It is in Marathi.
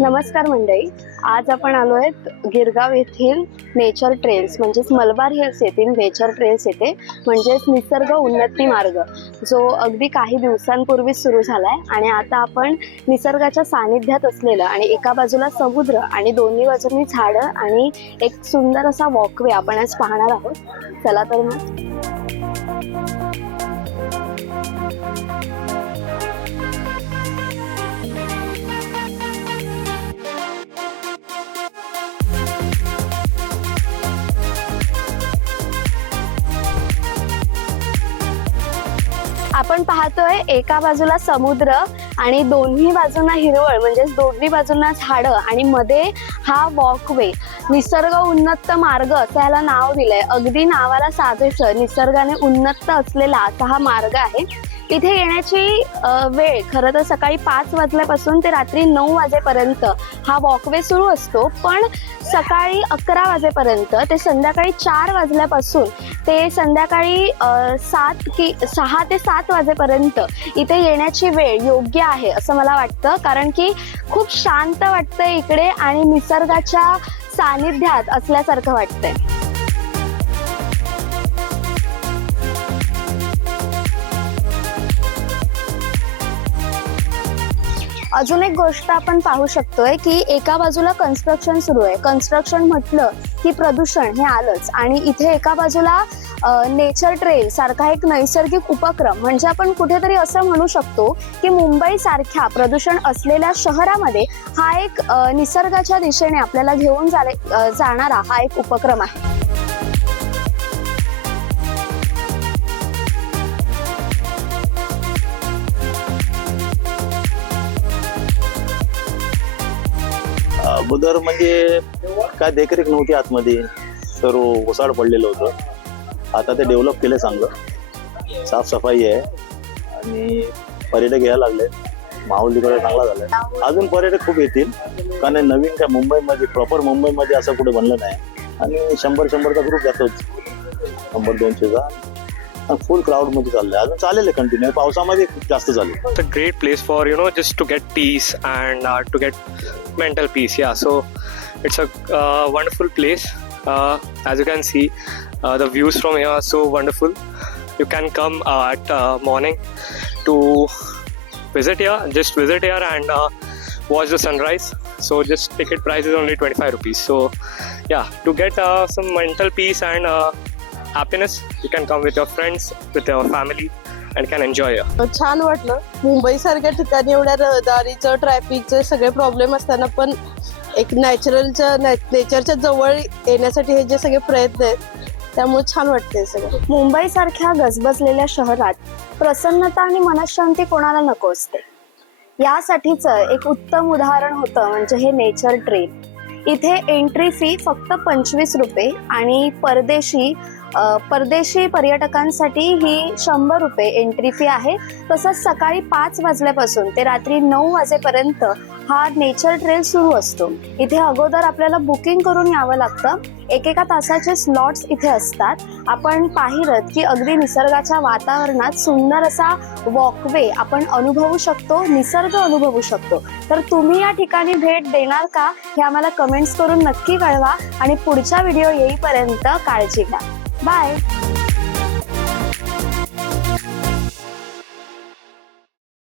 नमस्कार मंडळी. आज आपण आलो आहेत गिरगाव येथील नेचर ट्रेल्स म्हणजेच मलबार हिल्स येथील नेचर ट्रेल्स येथे म्हणजेच निसर्ग उन्नती मार्ग जो अगदी काही दिवसांपूर्वीच सुरू झाला आहे आणि आता आपण निसर्गाच्या सानिध्यात असलेलं आणि एका बाजूला समुद्र आणि दोन्ही बाजूंनी झाडं आणि एक सुंदर असा वॉकवे आपण आज पाहणार आहोत. चला तर मग. आपण पाहतोय एका बाजूला समुद्र आणि दोन्ही बाजूंना हिरवळ म्हणजेच दोन्ही बाजूंना झाडं आणि मध्ये हा वॉकवे निसर्ग उन्नत मार्ग असं ह्याला नाव दिलंय. अगदी नावाला साजेस निसर्गाने उन्नत असलेला असा हा मार्ग आहे. इथे येण्याची वेळ खरं तर सकाळी पाच वाजल्यापासून ते रात्री नऊ वाजेपर्यंत हा वॉकवे सुरू असतो. पण सकाळी अकरा वाजेपर्यंत ते संध्याकाळी चार वाजल्यापासून ते संध्याकाळी सात की सहा ते सात वाजेपर्यंत इथे येण्याची वेळ योग्य आहे असं मला वाटतं. कारण की खूप शांत वाटतं इकडे आणि निसर्गाच्या सानिध्यात असल्यासारखं वाटतंय. अजून एक गोष्ट आपण पाहू शकतोय की एका बाजूला कन्स्ट्रक्शन सुरू आहे. कन्स्ट्रक्शन म्हटलं की प्रदूषण हे आलंच. आणि इथे एका बाजूला नेचर ट्रेल सारखा एक नैसर्गिक उपक्रम म्हणजे आपण कुठेतरी असं म्हणू शकतो की मुंबई सारख्या प्रदूषण असलेल्या शहरामध्ये हा एक निसर्गाच्या दिशेने आपल्याला घेऊन जाणारा हा एक उपक्रम आहे. अगोदर म्हणजे काय देखरेख नव्हती आतमध्ये. सर्व ओसाड पडलेलं होतं. आता ते डेव्हलप केलं चांगलं. साफसफाई आहे. आणि पर्यटक यायला लागले. माहोल तिकडे चांगला झालाय. अजून पर्यटक खूप येतील. कारण नवीन काय मुंबईमध्ये प्रॉपर मुंबईमध्ये असं कुठे बनलं नाही. आणि शंभर शंभरचा ग्रुप जातोच. शंभर दोनशेचा. फुल क्राऊड मध्ये चाललंय अजून चालेल कंटिन्यू पावसामध्ये खूप जास्त चालेल it's a great place for you know just to get peace and uh, to get mental peace yeah so it's a uh, wonderful place uh, as you can see uh, the views from here are so wonderful you can come uh, at uh, morning to visit here just visit here and uh, watch the sunrise so just ticket price is only 25 rupees so yeah to get uh, some mental peace and uh, happiness. You can come with your friends with your family and can enjoy here छान वाटलं. मुंबई सारख्या ठिकाणी एवढ्या रहदारीचं ट्रॅफिकचे सगळे प्रॉब्लेम असताना पण एक नॅचरलच्या नेचरच्या जवळ येण्यासाठी हे जे सगळे प्रयत्न आहेत त्यामुळे छान वाटते सगळं. मुंबई सारख्या गजबजलेल्या शहरात प्रसन्नता आणि मनशांती कोणाला नको असते? यासाठीचं एक उत्तम उदाहरण होतं म्हणजे हे नेचर ट्रेल इथे एंट्री फी फक्त पंचवीस रुपये आणि परदेशी परदेशी पर्यटकांसाठी ही शंभर रुपये एंट्री फी आहे. तसंच सकाळी पाच वाजल्यापासून ते रात्री नऊ वाजेपर्यंत हा नेचर ट्रेल सुरू असतो. इथे अगोदर आपल्याला बुकिंग करून यावं लागतं. एकेका तासाचे स्लॉट्स इथे असतात. आपण पाहिलं की अगदी निसर्गाच्या वातावरणात सुंदर असा वॉकवे आपण अनुभवू शकतो निसर्ग अनुभवू शकतो. तर तुम्ही या ठिकाणी भेट देणार का हे आम्हाला कमेंट्स करून नक्की कळवा आणि पुढच्या व्हिडिओ येईपर्यंत काळजी घ्या. Bye.